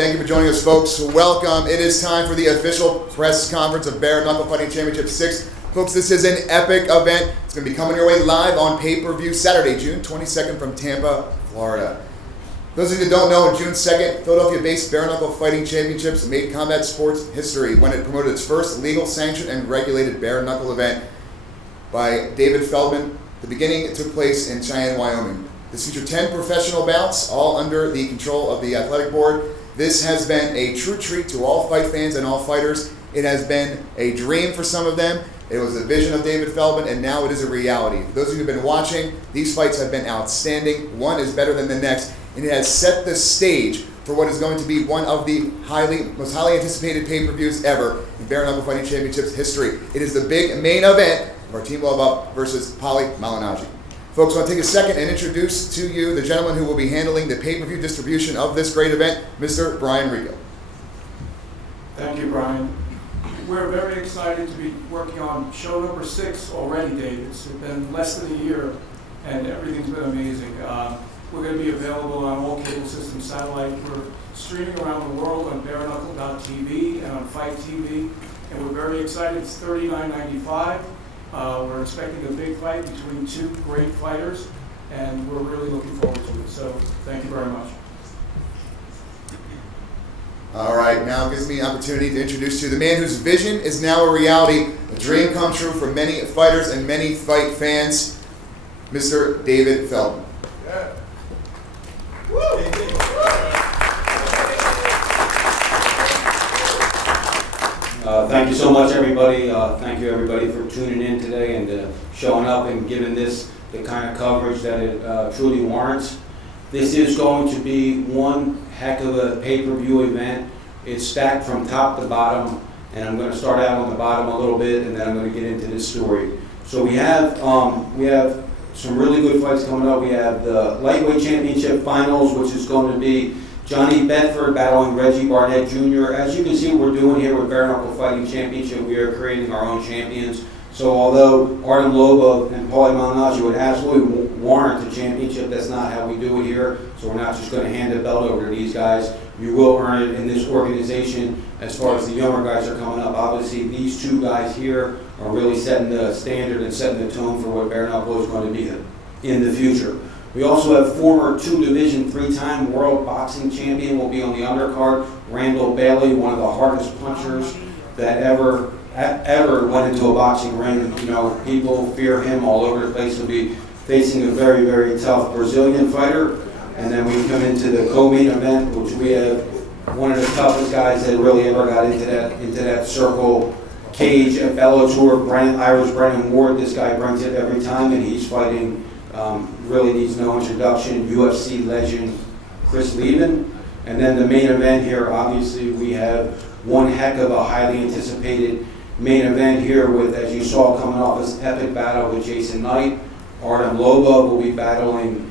thank you for joining us, folks. Welcome. It is time for the official press conference of Bare Knuckle Fighting Championship 6. Folks, this is an epic event. It's going to be coming your way live on pay-per-view Saturday, June 22nd from Tampa, Florida. Those of you that don't know, on June 2nd, Philadelphia-based Bare Knuckle Fighting Championships made combat sports history when it promoted its first legal, sanctioned, and regulated bare knuckle event by David Feldman. The beginning took place in Cheyenne, Wyoming. This featured 10 professional bouts, all under the control of the athletic board. This has been a true treat to all fight fans and all fighters. It has been a dream for some of them. It was a vision of David Feldman, and now it is a reality. For those of you who have been watching, these fights have been outstanding. One is better than the next, and it has set the stage for what is going to be one of the most highly anticipated pay-per-views ever in Bare Knuckle Fighting Championships history. It is the big main event of Artem Lobov versus Paulie Malignaggi. Folks, I want to take a second and introduce to you the gentleman who will be handling the pay-per-view distribution of this great event, Mr. Brian Rico. Thank you, Brian. We're very excited to be working on show number 6 already, Dave. It's been less than a year, and everything's been amazing. We're going to be available on all cable systems, satellite. We're streaming around the world on bareknuckle.tv and on Fight TV, and we're very excited. It's $39.95. We're expecting a big fight between two great fighters, and we're really looking forward to it. So thank you very much. All right, now it gives me an opportunity to introduce to you the man whose vision is now a reality, a dream come true for many fighters and many fight fans, Mr. David Feldman. Yeah. Thank you so much, everybody. Thank you, everybody, for tuning in today and showing up and giving this the kind of coverage that it truly warrants. This is going to be one heck of a pay-per-view event. It's stacked from top to bottom, and I'm going to start out on the bottom a little bit, and then I'm going to get into this story. So we have some really good fights coming up. We have the lightweight championship finals, which is going to be Johnny Bedford battling Reggie Barnett Jr. As you can see, what we're doing here with Bare Knuckle Fighting Championship, we are creating our own champions. So although Artem Lobov and Paulie Malignaggi would absolutely warrant a championship, that's not how we do it here. So we're not just going to hand the belt over to these guys. You will earn it in this organization. As far as the younger guys are coming up, obviously these two guys here are really setting the standard and setting the tone for what Bare Knuckle is going to be in the future. We also have former 2-division 3-time world boxing champion will be on the undercard. Randall Bailey, one of the hardest punchers that ever went into a boxing ring. You know, people fear him all over the place. He'll be facing a very, very tough Brazilian fighter. And then we come into the co-main event, which we have one of the toughest guys that really ever got into that circle cage at Bellator, Irish Brennan Ward. This guy brings it every time, and he's fighting, really needs no introduction, UFC legend Chris Leben. And then the main event here, obviously we have one heck of a highly anticipated main event here with, as you saw coming off this epic battle with Jason Knight. Artem Lobov will be battling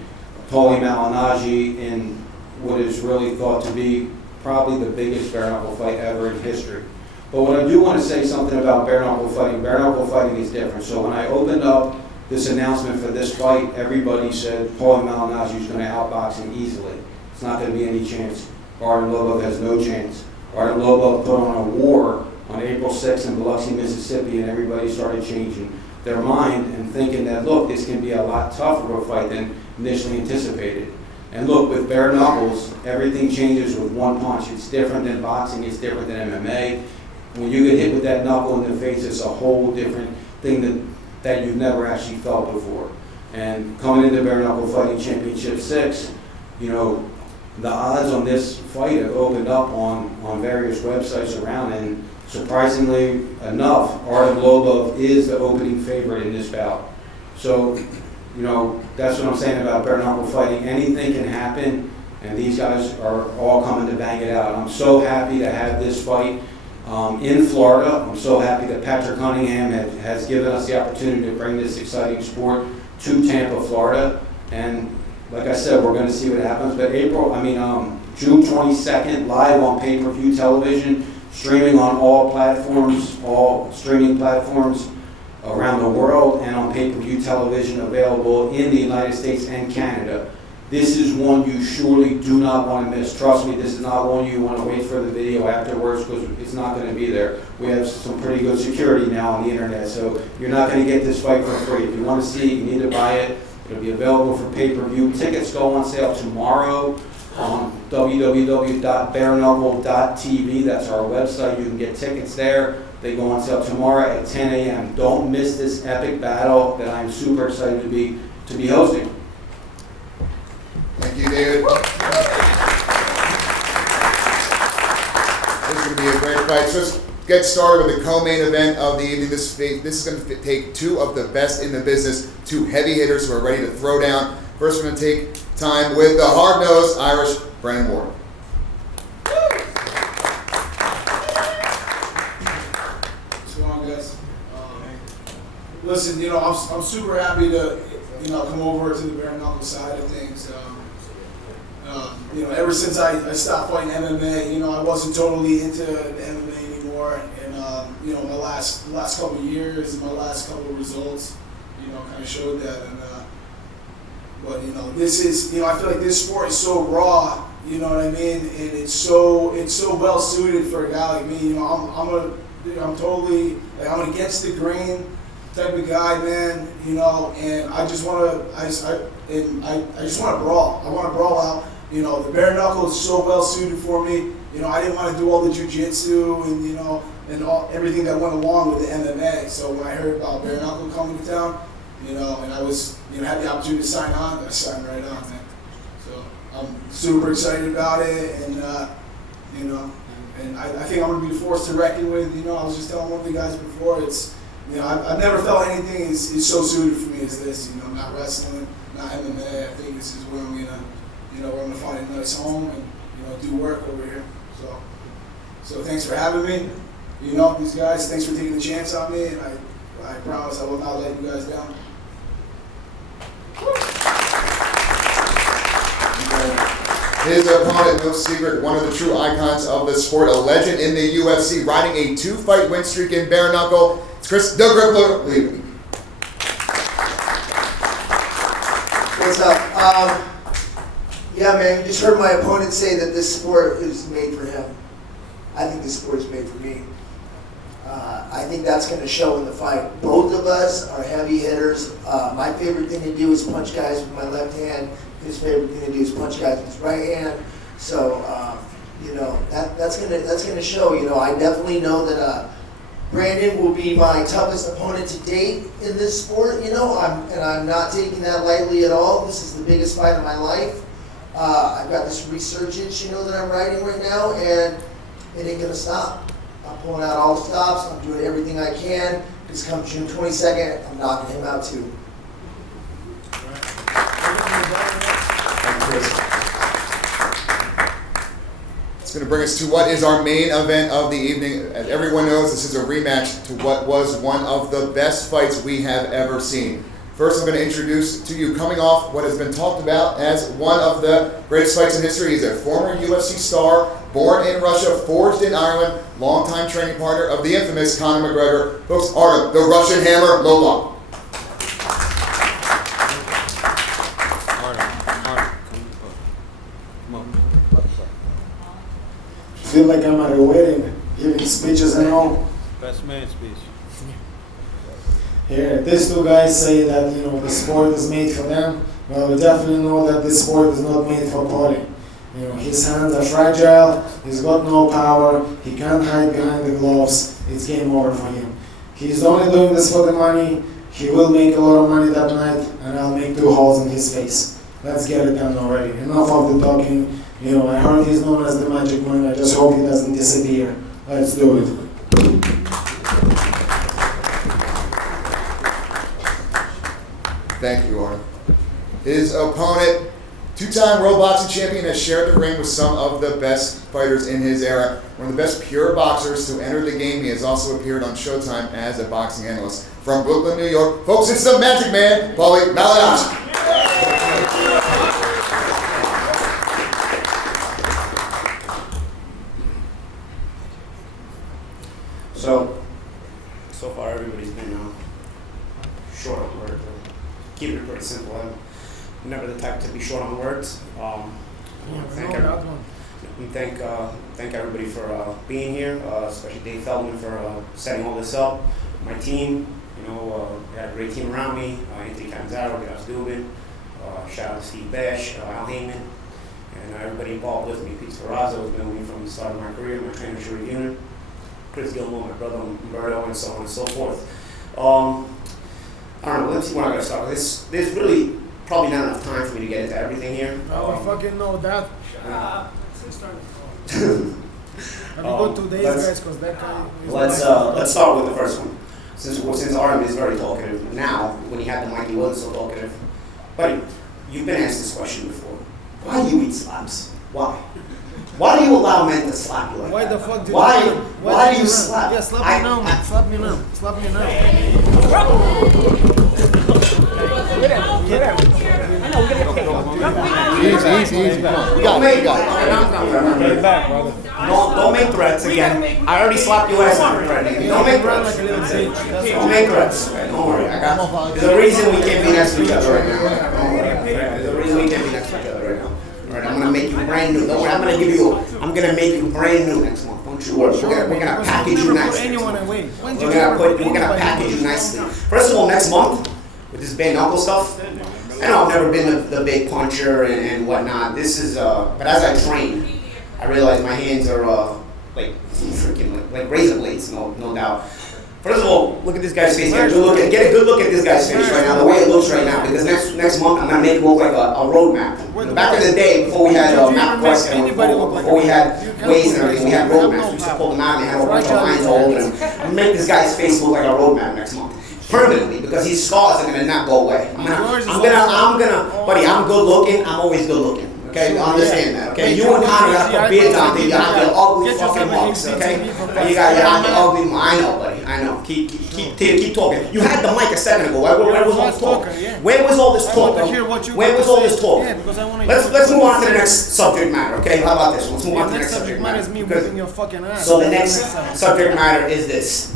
Paulie Malignaggi in what is really thought to be probably the biggest bare knuckle fight ever in history. But what I do want to say something about bare knuckle fighting. Bare knuckle fighting is different. So when I opened up this announcement for this fight, everybody said Paulie Malignaggi is going to outbox him easily. It's not going to be any chance. Artem Lobov has no chance. Artem Lobov put on a war on April 6th in Biloxi, Mississippi, and everybody started changing their mind and thinking that, look, this can be a lot tougher of a fight than initially anticipated. And look, with bare knuckles, everything changes with one punch. It's different than boxing, it's different than MMA. When you get hit with that knuckle in the face, it's a whole different thing that you've never actually felt before. And coming into Bare Knuckle Fighting Championship 6, you know, the odds on this fight have opened up on various websites around, and surprisingly enough, Artem Lobov is the opening favorite in this bout. So, you know, that's what I'm saying about bare knuckle fighting. Anything can happen, and these guys are all coming to bang it out. I'm so happy to have this fight in Florida. I'm so happy that Patrick Cunningham has given us the opportunity to bring this exciting sport to Tampa, Florida. And like I said, we're going to see what happens. But June 22nd, live on pay-per-view television, streaming on all platforms, all streaming platforms around the world, and on pay-per-view television available in the United States and Canada. This is one you surely do not want to miss. Trust me, this is not one you want to wait for the video afterwards because it's not going to be there. We have some pretty good security now on the internet, so you're not going to get this fight for free. If you want to see it, you need to buy it. It'll be available for pay-per-view. Tickets go on sale tomorrow on www.bareknuckle.tv. That's our website. You can get tickets there. They go on sale tomorrow at 10 a.m. Don't miss this epic battle that I'm super excited to be hosting. Thank you, David. This is going to be a great fight. So let's get started with the co-main event of the evening. This is going to take two of the best in the business, two heavy hitters who are ready to throw down. First, we're going to take time with the hard-nosed Irish Brennan Ward. What's going on, guys? Listen, I'm super happy to, come over to the bare knuckle side of things. Ever since I stopped fighting MMA, I wasn't totally into the MMA anymore. And, my last couple of years, my last couple of results, kind of showed that. And, but, this is, I feel like this sport is so raw, you know what I mean? And it's so well suited for a guy like me. I'm an against the grain type of guy, man, and I just want to brawl. I want to brawl out. The bare knuckle is so well suited for me. I didn't want to do all the jiu-jitsu and everything that went along with the MMA. So when I heard about bare knuckle coming to town, and I was, had the opportunity to sign on, I signed right on, man. So I'm super excited about it, and and I think I'm going to be forced to reckon with. I was just telling one of the guys before, it's, I've never felt anything is so suited for me as this. Not wrestling, not MMA. I think this is where I'm gonna find a nice home and do work over here. So thanks for having me. These guys, thanks for taking the chance on me, and I promise I will not let you guys down. His opponent, no secret, one of the true icons of the sport, a legend in the UFC, riding a 2-fight win streak in bare knuckle. It's Chris the Grippler leaving. What's up? Yeah, man, you just heard my opponent say that this sport is made for him. I think this sport is made for me. I think that's going to show in the fight. Both of us are heavy hitters. My favorite thing to do is punch guys with my left hand. His favorite thing to do is punch guys with his right hand. So, that's gonna show. I definitely know that Brandon will be my toughest opponent to date in this sport. I'm not taking that lightly at all. This is the biggest fight of my life. I've got this resurgence, that I'm riding right now, and it ain't gonna stop. I'm pulling out all the stops. I'm doing everything I can. Because come June 22nd, I'm knocking him out too. It's going to bring us to what is our main event of the evening. As everyone knows, this is a rematch to what was one of the best fights we have ever seen. First, I'm going to introduce to you, coming off what has been talked about as one of the greatest fights in history. He's a former UFC star, born in Russia, forged in Ireland, longtime training partner of the infamous Conor McGregor. Folks, Artem, the Russian Hammer, Lobov. Feel like I'm at a wedding, giving speeches and all. Best man speech. Here, these two guys say that the sport is made for them. Well, we definitely know that this sport is not made for Paulie. His hands are fragile. He's got no power. He can't hide behind the gloves. It's game over for him. He's only doing this for the money. He will make a lot of money that night, and I'll make 2 holes in his face. Let's get it done already. Enough of the talking. I heard he's known as the Magic Man. I just hope he doesn't disappear. Let's do it. Thank you, Artem. His opponent, 2-time world boxing champion, has shared the ring with some of the best fighters in his era. One of the best pure boxers to enter the game. He has also appeared on Showtime as a boxing analyst. From Brooklyn, New York, folks, it's the Magic Man, Paulie Malignaggi. So far everybody's been short on words. Keep it pretty simple. never the type to be short on words. I want to thank everybody for being here, especially Dave Feldman for setting all this up. My team, we had a great team around me. Anthony Canzaro, Gus Dubin, shout out to Steve Bash, Al Heyman, and everybody involved with me. Pete Ferrazzo has been with me from the start of my career, my trainer, Sherry Unit, Chris Gilmore, my brother Umberto, and so on and so forth. I don't know, let's see where I'm going to start. There's really probably not enough time for me to get into everything here. I fucking know that. Shut up. Let me go to these guys because that guy is let's start with the first one. Since Artem is very talkative now, when he had the mic, he wasn't so talkative. Buddy, you've been asked this question before. Why do you eat slaps? Why? Why do you allow men to slap you like why that? The fuck do why you why do you slap? Yeah, slap me now, man. Slap me now. Slap me now. Easy. Come on. We got it. Don't make threats again. I already slapped your ass for threatening. Don't make threats. Don't make threats. Don't worry. There's a reason we can't be next to each other right now. Don't worry. There's a reason we can't be next to each other right now. Alright, I'm gonna make you brand new. Don't worry, I'm gonna make you brand new next month. Don't you worry. We're gonna package you nicely. We're gonna package you nicely. First of all, next month, with this bare knuckle stuff, I know I've never been the big puncher and whatnot. This is, but as I train, I realize my hands are like freaking like razor blades, no doubt. First of all, look at this guy's face. Get a good look at this guy's face right now, the way it looks right now. Because next month I'm gonna make it look like a roadmap. Back in the day, before we had MapQuest and before we had Waze and everything, we had roadmaps. We used to pull them out and they had a bunch of lines all over them. I'm gonna make this guy's face look like a roadmap next month. Permanently, because his scars are gonna not go away. Buddy, I'm good looking. I'm always good looking. Okay, understand that. Okay, you and Connor got to put beards on till you have your ugly fucking mugs. Okay, you got your ugly. I know, buddy. I know. Keep talking. You had the mic a second ago. Where was all this talk? Where was all this talk? Where was all this talk? Let's move on to the next subject matter. Okay, how about this one? Let's move on to the next subject matter. So the next subject matter is this.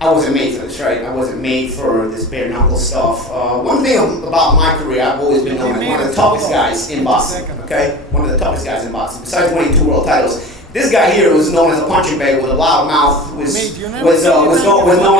I wasn't made for this, right? I wasn't made for this bare knuckle stuff. One thing about my career, I've always been known as one of the toughest guys in boxing. Okay, one of the toughest guys in boxing. Besides winning 2 world titles, this guy here was known as a punching bag with a loud mouth. Was known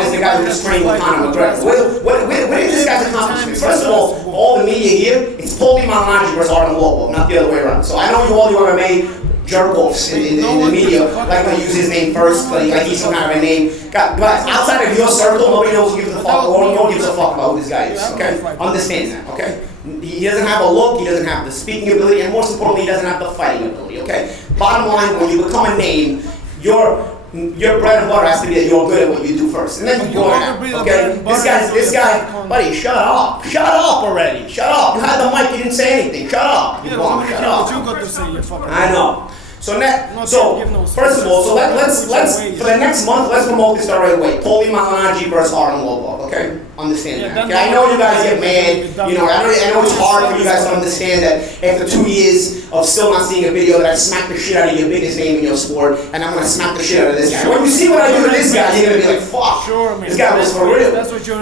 as the guy who just trained with Conor McGregor. Where did this guy's accomplishments? First of all the media here, it's Paulie Malignaggi versus Artem Lobov, not the other way around. So I know all you MMA jerk-offs in the media like to use his name first, like he's some kind of a name. But outside of your circle, nobody knows who gives a fuck, or no one gives a fuck about who this guy is, okay? Understand that, okay? He doesn't have a look, he doesn't have the speaking ability, and most importantly, he doesn't have the fighting ability, okay? Bottom line, when you become a name, your bread and butter has to be that you're good at what you do first. And then you go on, okay? This guy, buddy, shut up. Shut up already. Shut up. You had the mic, you didn't say anything. Shut up. Shut up. I know. So first of all, so let's for the next month, let's promote this the right way. Paulie Malignaggi versus Artem Lobov, okay? Understand that. Okay? I know you guys get mad. You know, I know it's hard for you guys to understand that after 2 years of still not seeing a video that I smacked the shit out of your biggest name in your sport, and I'm gonna smack the shit out of this guy. When you see what I do to this guy, you're gonna be like, fuck, this guy was for real.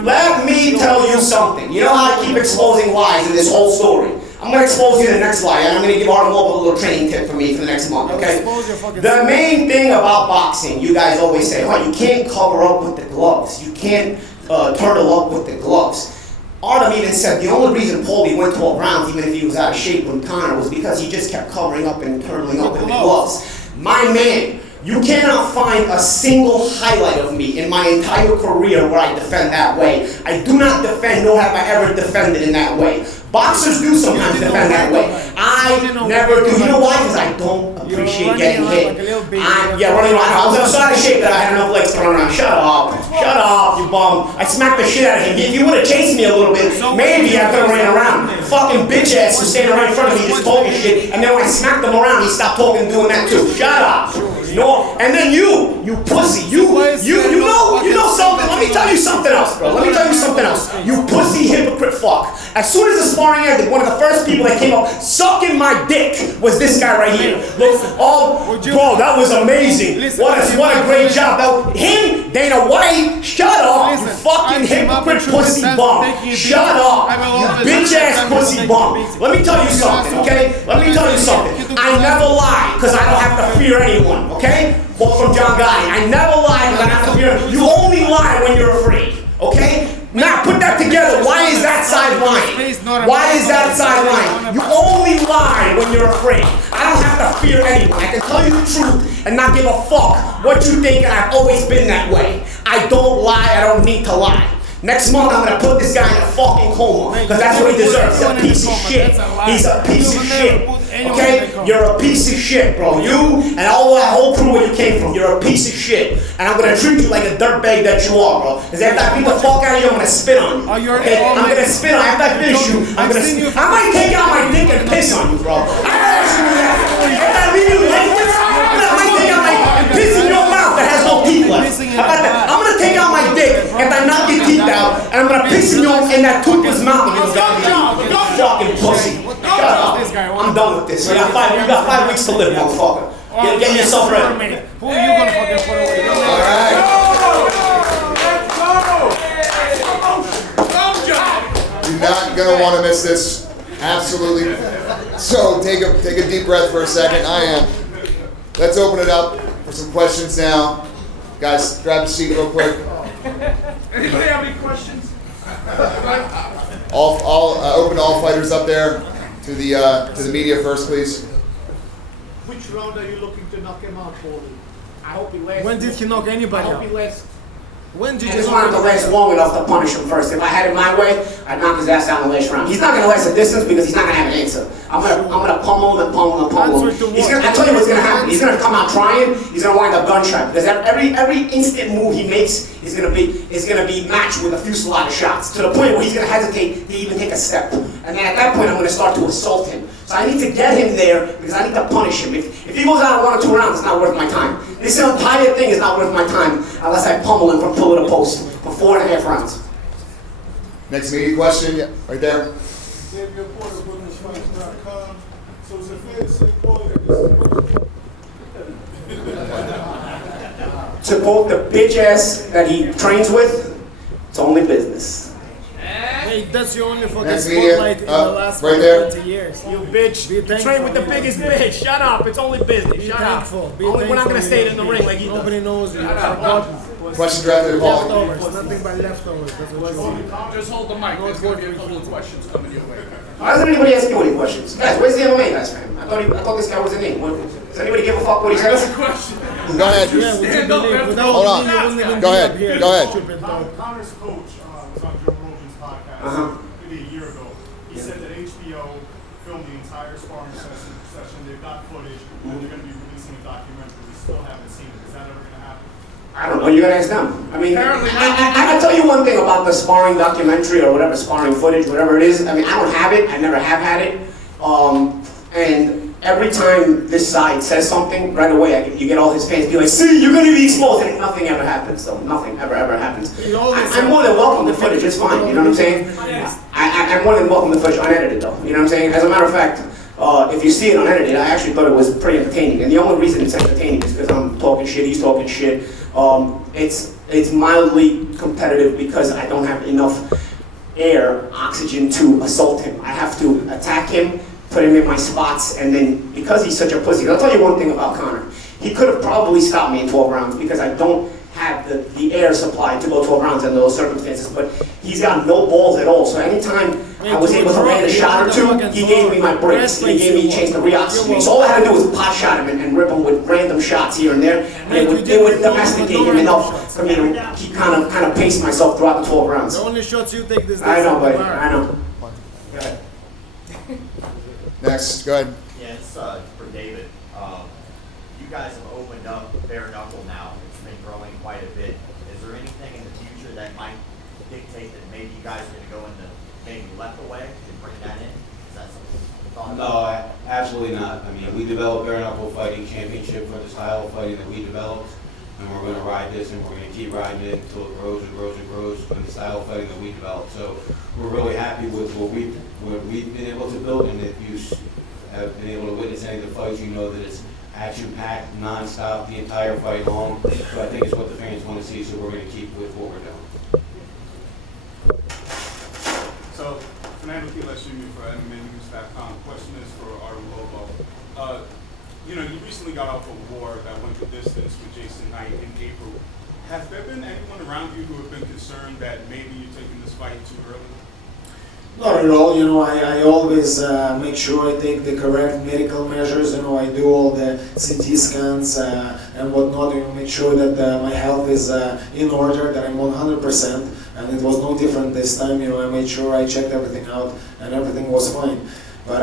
Let me tell you something. You know how I keep exposing lies in this whole story? I'm going to expose you to the next lie, and I'm going to give Artem Lobov a little training tip for me for the next month, okay? The main thing about boxing, you guys always say, oh, you can't cover up with the gloves. You can't turtle up with the gloves. Artem even said the only reason Paulie went 12 rounds, even if he was out of shape with Conor, was because he just kept covering up and turtling up with the gloves. My man, you cannot find a single highlight of me in my entire career where I defend that way. I do not defend, nor have I ever defended in that way. Boxers do sometimes defend that way. I never do. You know why? Because I don't appreciate getting hit. Running around. I was so out of shape that I had enough legs to run around. Shut up, you bum. I smacked the shit out of him. If you would have chased me a little bit, maybe I could have ran around. Fucking bitch ass was standing right in front of me just talking shit, and then when I smacked him around, he stopped talking and doing that too. Shut up. No, and then you pussy, you know something. Let me tell you something else, bro. Let me tell you something else. You pussy hypocrite fuck. As soon as the sparring ended, one of the first people that came up sucking my dick was this guy right here. Look, bro, that was amazing. What a great job. Him, Dana White, shut up, you fucking hypocrite. hypocrite pussy bum. Shut up, you bitch ass pussy bum. Let me tell you something, okay? Let me tell you something. I never lie because I don't have to fear anyone, okay? Quote from John Gotti. I never lie because I don't have to fear. You only lie when you're afraid, okay? Now put that together. Why is that side lying? Why is that side lying? You only lie when you're afraid. I don't have to fear anyone. I can tell you the truth and not give a fuck what you think, and I've always been that way. I don't lie. I don't need to lie. Next month, I'm gonna put this guy in a fucking coma, because that's what he deserves. He's a piece of shit. He's a piece of shit. Okay? You're a piece of shit, bro. You and all that whole crew where you came from, you're a piece of shit. And I'm gonna treat you like a dirtbag that you are, bro. Because after I beat the fuck out of you, I'm gonna spit on you. Okay? I'm gonna spit on you. After I finish you, I might take out my dick and piss on you, bro. I ask you that. If I leave you lifeless, I might take out my and piss in your mouth that has no teeth left. How about that? I'm gonna take out my dick and I knock your teeth out, and I'm gonna piss in that toothless mouth of yours. You fucking pussy. Shut up. I'm done with this. You got 5 weeks to live, motherfucker. Get yourself ready. Who are you gonna fucking put away? All right. You're not gonna want to miss this. Absolutely. So take a deep breath for a second. I am. Let's open it up for some questions now. Guys, grab a seat real quick. Anybody have any questions? Open all fighters up there to the media first, please. Which round are you looking to knock him out, Paulie? I hope he lasts. When did he knock anybody out? When did I you just knock wanted to last long enough to punish him first. If I had it my way, I'd knock his ass down the last round. He's not going to last a distance because he's not going to have an answer. I'm gonna pummel him and pummel him and pummel him. I tell you what's going to happen. He's going to come out trying. He's going to wind up gunshot because every instant move he makes is going to be matched with a fusillade of shots to the point where he's going to hesitate to even take a step. And then at that point, I'm going to start to assault him. So I need to get him there because I need to punish him. If he goes out in 1 or 2 rounds, it's not worth my time. This entire thing is not worth my time unless I pummel him from pillar to post for 4.5 rounds. Next media question, yeah, right there. Xavier Porter, Women'sFighters.com. So is it fair to say, Paulie, that this is To quote the bitch ass that he trains with, it's only business. Hey, that's your only fucking Next media, spotlight in the last right there. 20 years. You bitch. Be thankful. Train with the biggest bitch. Shut up. It's only business. Be Shut thankful. up. Be Only when I'm thankful gonna stay you in the don't ring like he does. Nobody knows you. You're forgotten. Question directed to Paulie. Leftovers. Nothing but leftovers. That's what you want. Just hold the mic. There's going to be a couple of questions coming your way. Why doesn't anybody ask you any questions? Guys, where's the MMA guys, man? I thought this guy was a name. Does anybody give a fuck what he says? Go ahead. Yeah, would you believe? Without Hold on. me, you wouldn't even Go be ahead. up here. Go ahead. Stupid dog. Connor's coach was on Joe Rogan's podcast maybe a year ago. He said that HBO filmed the entire sparring session. They've got footage, and they're going to be releasing a documentary. We still haven't seen it. Is that ever going to happen? I don't know. You gotta ask them. I mean, I tell you one thing about the sparring documentary or whatever, sparring footage, whatever it is. I mean, I don't have it. I never have had it. And every time this side says something, right away you get all his fans be like, "See, you're gonna be exposed," and nothing ever happens. So nothing ever happens. I'm more than welcome to footage. It's fine. You know what I'm saying? I'm more than welcome to footage unedited, though. You know what I'm saying? As a matter of fact. If you see it unedited, I actually thought it was pretty entertaining. And the only reason it's entertaining is because I'm talking shit, he's talking shit. It's mildly competitive because I don't have enough oxygen to assault him. I have to attack him, put him in my spots, and then because he's such a pussy, I'll tell you one thing about Connor. He could have probably stopped me in 12 rounds because I don't have the air supply to go 12 rounds under those circumstances, but he's got no balls at all. So anytime I was able to land a shot or two, he gave me my breaks. He gave me a chance to re-oxygenate. So all I had to do was pot shot him and rip him with random shots here and there. And it would domesticate him enough for me to keep kind of pace myself throughout the 12 rounds. The only shots you take this I know, buddy. I know. Go ahead. Next, go ahead. Yeah, it's for David. You guys have opened up bare knuckle now. It's been growing quite a bit. Is there anything in the future that might dictate that maybe you guys are going to go into maybe left away and bring that in? Is that something you thought about? No, absolutely not. I mean, we developed bare knuckle fighting championship for the style of fighting that we developed, and we're going to ride this, and we're going to keep riding it until it grows and grows and grows in the style of fighting that we developed. So we're really happy with what we've been able to build, and if you have been able to witness any of the fights, you know that it's action-packed, non-stop, the entire fight long. So I think it's what the fans want to see, so we're going to keep with what we're doing. for MMAnews.com. Question is for Artem Lobov. You recently got off a war that went the distance with Jason Knight in April. Has there been anyone around you who have been concerned that maybe you're taking this fight too early? Not at all. I always make sure I take the correct medical measures. I do all the CT scans and whatnot. Make sure that my health is in order, that I'm 100%. And it was no different this time. I made sure I checked everything out and everything was fine. But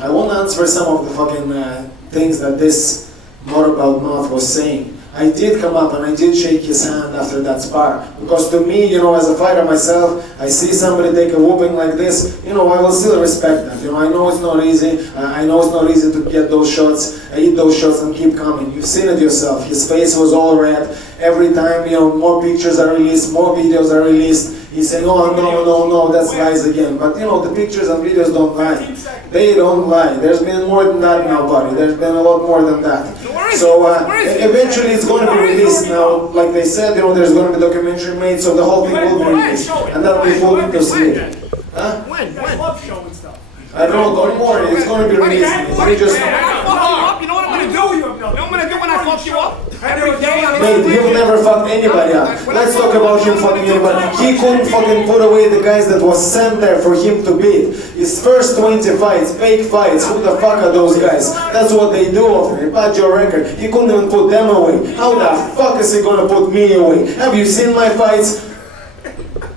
I won't answer some of the fucking things that this motorboat mouth was saying. I did come up and I did shake his hand after that spar. Because to me, as a fighter myself, I see somebody take a whooping like this, I will still respect that. I know it's not easy. I know it's not easy to get those shots, eat those shots and keep coming. You've seen it yourself. His face was all red. Every time, more pictures are released, more videos are released. He's saying, oh, no, that's lies again. But, the pictures and videos don't lie. They don't lie. There's been more than that now, buddy. There's been a lot more than that. So, eventually it's going to be released now. Like they said, there's going to be a documentary made, so the whole thing will be released. And that'll be full to see it. Huh? When? Love show and stuff. I don't know, don't worry, it's going to be released. We just... You know what I'm going to do? You know what I'm going to do when I fuck you up? Every day I'm Mate, you've never fucked anybody up. Let's talk about him fucking anybody. He couldn't fucking put away the guys that was sent there for him to beat. His first 20 fights, fake fights, who the fuck are those guys? That's what they do over here, bad your record. He couldn't even put them away. How the fuck is he gonna put me away? Have you seen my fights?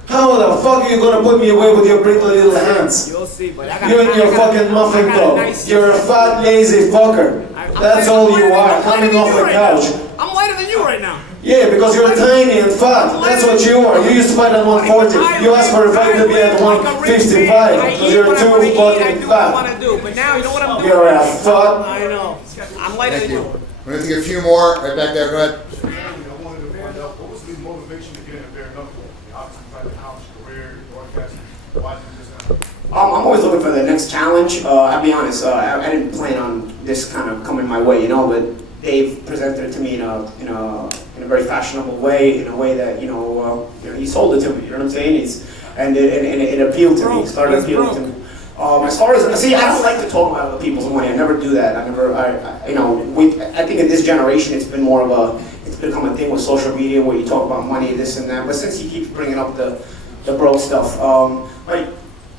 How the fuck are you gonna put me away with your pretty little hands? You'll see, but You and your fucking muffin top. You're a fat, lazy fucker. That's all you are, coming off the couch. I'm lighter than you right now. Yeah, because you're tiny and fat. That's what you are. You used to fight at 140. You asked for a fight to be at 155 because you're too fucking fat. But now you know what I'm doing. You're a fat. I know. I'm lighter Thank than you. you. We're going to take a few more. Right back there. Go ahead. I wanted to find out, what was the motivation to get into bare knuckle? Obviously, you had a college career, broadcasting. Why did you just kind of... I'm always looking for the next challenge. I'll be honest, I didn't plan on this kind of coming my way, but Dave presented it to me in a very fashionable way, in a way that he sold it to me. You know what I'm saying? And it appealed to me. It started appealing to me. As far as I don't like to talk about other people's money. I never do that. I think in this generation it's been more of it's become a thing with social media where you talk about money, this and that. But since he keeps bringing up the bro stuff,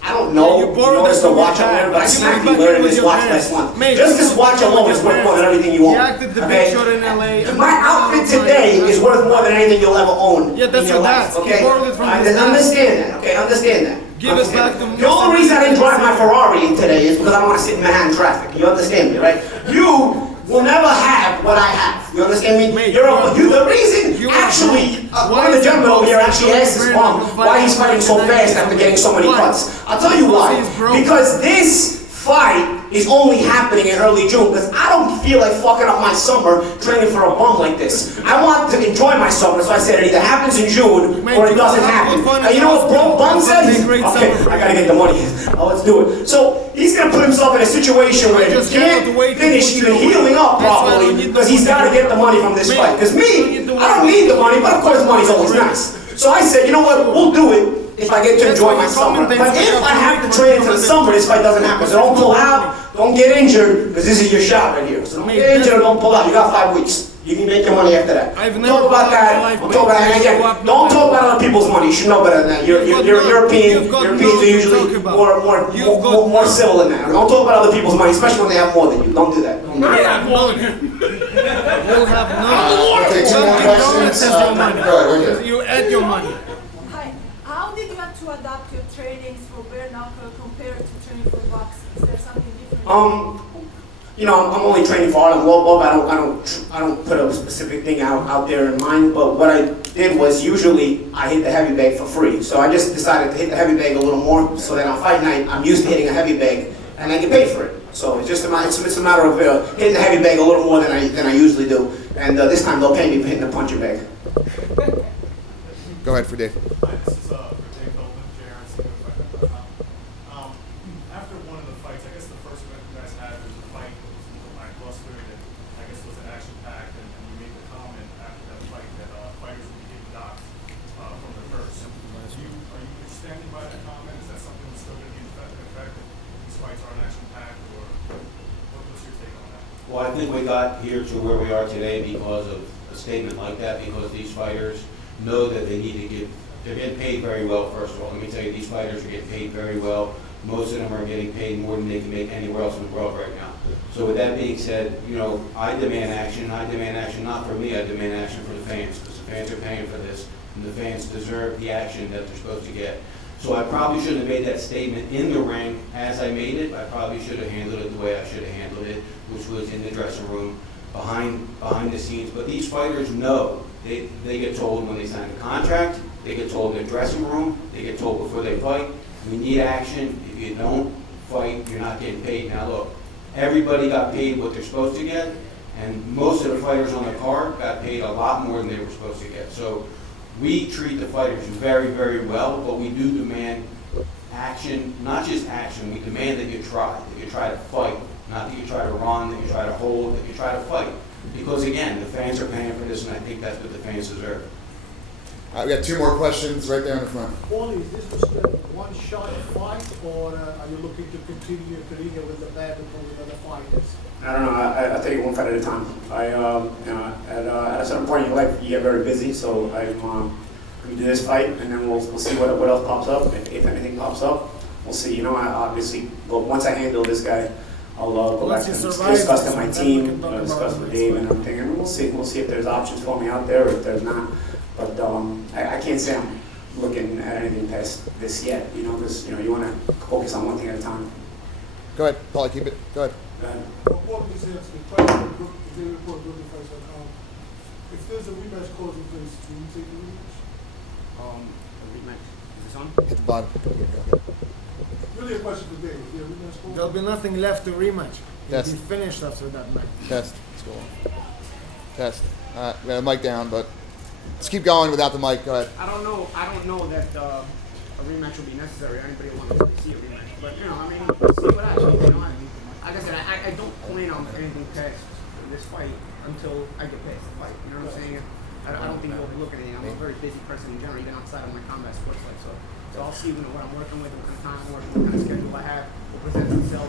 I don't know. You borrowed this to from watch your dad. alone, but I You smacked went you back in learning with this your watch parents. last month. Mate, Just you this watch went alone with is your worth more than parents. everything you own. He acted the big shot in LA. My outfit today is worth more than anything you'll ever own. Yeah, that's in your your life, dad's. He okay? borrowed it from I his dad. understand that. Okay, understand that. Give us back the The only reason I didn't drive my Ferrari in today is because I don't want to sit in Manhattan traffic. You understand me, right? You will never have what I have. You understand me? Mate, The reason, you actually, are- one of the gentlemen over here actually asked his mom why he's fighting so fast after getting so many cuts. I'll tell you why. Because this fight is only happening in early June because I don't feel like fucking up my summer training for a bum like this. I want to enjoy my summer, so I said it either happens in June or it doesn't happen. And you know what Bum said? Okay, I gotta get the money. Let's do it. So he's gonna put himself in a situation where he can't finish even healing up properly because he's gotta get the money from this fight. Because me, I don't need the money, but of course money's always nice. So I said, you know what, we'll do it if I get to enjoy my summer. But if I have to train into the summer, this fight doesn't happen. So don't pull out, don't get injured, because this is your shot right here. So don't get injured or don't pull out. You got 5 weeks. You can make your money after that. Talk about that. Don't talk about that again. Don't talk about other people's money. You should know better than that. Europeans are usually more civil than that. Don't talk about other people's money, especially when they have more than you. Don't do that. I have none. You'll have none. Okay, two more questions. Says your money. Go ahead, right here. You add your money. Hi. How did you have to adapt your trainings for bare knuckle compared to training for boxing? Is there something different? I'm only training for Artem Lobov. I don't put a specific thing out there in mind. But what I did was usually I hit the heavy bag for free. So I just decided to hit the heavy bag a little more, so that on fight night I'm used to hitting a heavy bag and I get paid for it. So it's just a matter of hitting the heavy bag a little more than I usually do. And this time they'll pay me for hitting the punching bag. Go ahead for Dave. Hi, this is for Dave Feldman, SecondsOut. After one of the fights, I guess the first event you guys had, there was a fight that was a little lackluster, and I guess was an action-packed, and you made the comment after that fight that fighters would be getting knocked from the first. Are you standing by that comment? Is that something that's still going to be in effect? that effect? These fights aren't action-packed, or what's your take on that? Well, I think we got here to where we are today because of a statement like that, because these fighters know that they need to give, they're getting paid very well, first of all. Let me tell you, these fighters are getting paid very well. Most of them are getting paid more than they can make anywhere else in the world right now. So with that being said, you know, I demand action. I demand action not for me, I demand action for the fans, because the fans are paying for this, and the fans deserve the action that they're supposed to get. So I probably shouldn't have made that statement in the ring as I made it. I probably should have handled it the way I should have handled it, which was in the dressing room, behind the scenes. But these fighters know, they get told when they sign the contract, they get told in the dressing room, they get told before they fight, we need action. If you don't fight, you're not getting paid. Now look, everybody got paid what they're supposed to get, and most of the fighters on the card got paid a lot more than they were supposed to get. So we treat the fighters very, very well, but we do demand action, not just action, we demand that you try to fight, not that you try to run, that you try to hold, that you try to fight. Because again, the fans are paying for this, and I think that's what the fans deserve. We got two more questions right there in the front. Paulie, is this just a one-shot fight, or are you looking to continue your career with the bad and with other fighters? I don't know. I take it one fight at a time. At a certain point in your life, you get very busy. So I'm going to do this fight, and then we'll see what else pops up. If anything pops up, we'll see. You know, once I handle this guy, I'll go back and discuss with my team, discuss with Dave and everything, and we'll see. We'll see if there's options for me out there, or if there's not. But I can't say I'm looking at anything past this yet. You know, because you want to focus on one thing at a time. Go ahead, Paulie, keep it. Go ahead. What was the question? If there's a rematch clause in place, do you take the rematch? A rematch. Is this on? Hit the bottom. Really a question for Dave. Is there a rematch clause? There'll be nothing left to rematch. Yes. It'll be finished after that match. Test. Let's go on. Test. We got a mic down, but let's keep going without the mic. Go ahead. I don't know that a rematch will be necessary. Anybody wants to see a rematch, but I mean, see what happens. Like I said, I don't plan on anything past this fight until I get past the fight. You know what I'm saying? I don't think you'll look at anything. I'm a very busy person in general, even outside of my combat sports life. So I'll see what I'm working with, what kind of time I'm working, what kind of schedule I have, what presents itself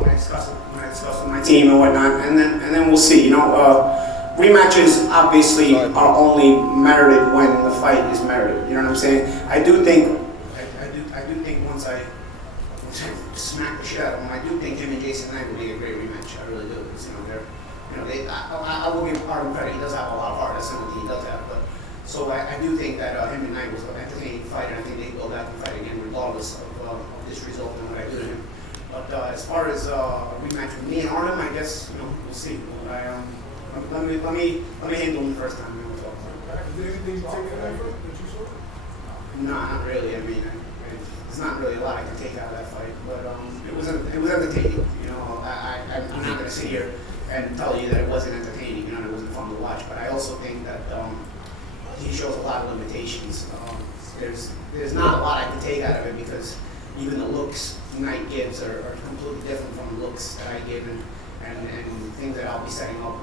when I discuss with my team and whatnot, and then we'll see. Rematches obviously are only merited when the fight is merited. You know what I'm saying? I do think once I smack the shit out of him, I do think him and Jason Knight would be a great rematch. I really do. Because, I will give Artem credit. He does have a lot of heart. That's something he does have. But so I do think that him and Knight was an entertaining fight, and I think they go back and fight again regardless of this result and what I do to him. But as far as a rematch with me and Artem, I guess we'll see. Let me handle him the first time. We'll talk. Is there anything you take out of that you saw? No, not really. I mean, there's not really a lot I can take out of that fight, but it was entertaining. I'm not going to sit here and tell you that it wasn't entertaining. It wasn't fun to watch. But I also think that he shows a lot of limitations. There's not a lot I can take out of it because even the looks Knight gives are completely different from the looks that I give and things that I'll be setting up.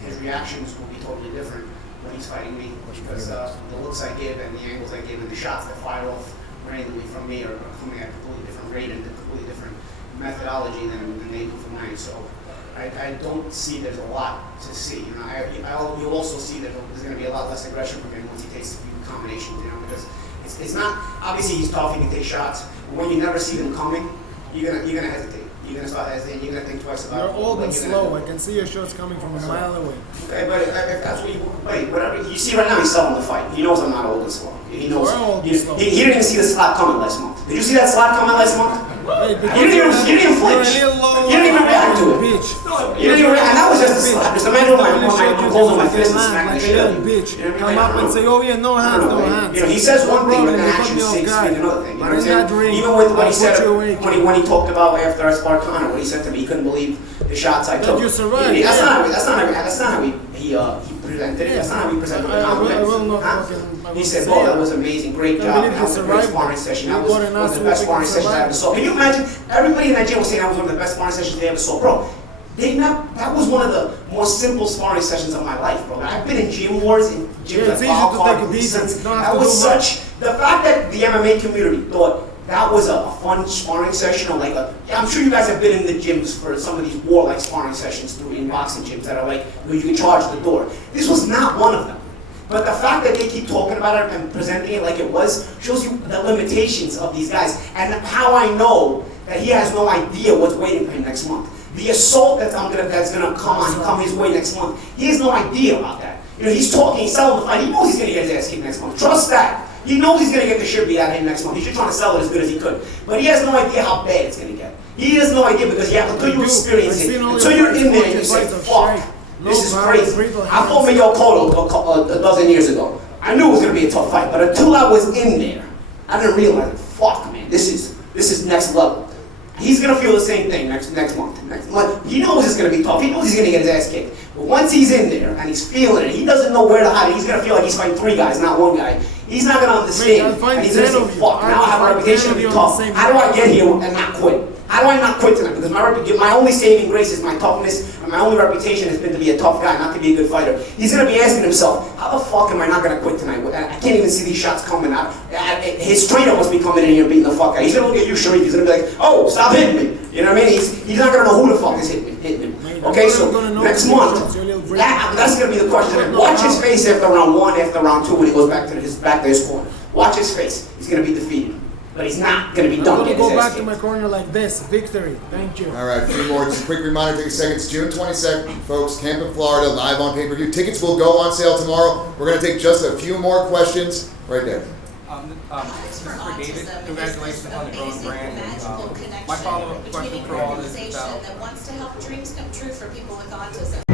His reactions will be totally different when he's fighting me because the looks I give and the angles I give and the shots that fire off randomly from me are coming at a completely different rate and a completely different methodology than they do from Knight. So I don't see there's a lot to see. You'll also see that there's going to be a lot less aggression from him once he takes a few combinations. Because it's not obviously he's tough, he can take shots. But when you never see them coming, you're gonna hesitate. You're gonna start hesitating. You're gonna think twice about it. You're old and slow. I can see your shots coming from a mile away. Okay, but if that's what whatever you see right now, he's selling the fight. He knows I'm not old and slow. He knows. He didn't even see the slap coming last month. Did you see that slap coming last month? Hey, you didn't even flinch. You didn't even react to it. You didn't even react, and that was just a slap. Just a matter of my holding my fist and smacking the shit out of you. Come up and say, oh yeah, no hands, no hands. He says one thing, but then actions say another thing. You know what I'm saying? Even with what he said when he talked about after I sparred Conor, what he said to me, he couldn't believe the shots I took. That's not how he presented it. That's not how he presented the compliment. He said, "Well, that was amazing, great job. That was a great sparring session. That was one of the best sparring sessions I ever saw." Can you imagine? Everybody in that gym was saying that was one of the best sparring sessions they ever saw, bro. That was one of the more simple sparring sessions of my life, bro. I've been in gym wars and gyms that that was such. The fact that the MMA community thought that was a fun sparring session, or like I'm sure you guys have been in the gyms for some of these war-like sparring sessions in boxing gyms that are like, where you can charge the door. This was not one of them. But the fact that they keep talking about it and presenting it like it was shows you the limitations of these guys and how I know that he has no idea what's waiting for him next month. The assault that's gonna come his way next month, he has no idea about that. You know, he's talking, he's selling the fight. He knows he's gonna get his ass kicked next month. Trust that. He knows he's gonna get the shit beat out of him next month. He's just trying to sell it as good as he could. But he has no idea how bad it's gonna get. He has no idea because until you experience it, until you're in there and you say, fuck, this is crazy. I fought Miguel Cotto a dozen years ago. I knew it was gonna be a tough fight, but until I was in there, I didn't realize, fuck man, this is next level. He's gonna feel the same thing next month. He knows it's gonna be tough. He knows he's gonna get his ass kicked. But once he's in there and he's feeling it, he doesn't know where to hide it. He's gonna feel like he's fighting 3 guys, not 1 guy. He's not gonna understand. And he's gonna say, fuck, now I have a reputation to be tough. How do I get here and not quit? How do I not quit tonight? Because my only saving grace is my toughness, and my only reputation has been to be a tough guy, not to be a good fighter. He's going to be asking himself, how the fuck am I not going to quit tonight? I can't even see these shots coming out. His trainer must be coming in here and beating the fuck out. He's going to look at you, Sharif. He's going to be like, oh, stop hitting me. You know what I mean? He's not going to know who the fuck is hitting him. Okay, so next month, that's going to be the question. Watch his face after round 1, after round 2, when he goes back to his corner. Watch his face. He's going to be defeated. But he's not going to be done. I'm going to go back to my corner like this. Victory. Thank you. All right, a few more. Just a quick reminder, 30 seconds. June 22nd, folks, Camp in Florida, live on pay-per-view. Tickets will go on sale tomorrow. We're going to take just a few more questions right there. This is for David. Congratulations on the growing brand. My follow-up question for all this is about... that wants to help dreams come true for people with autism.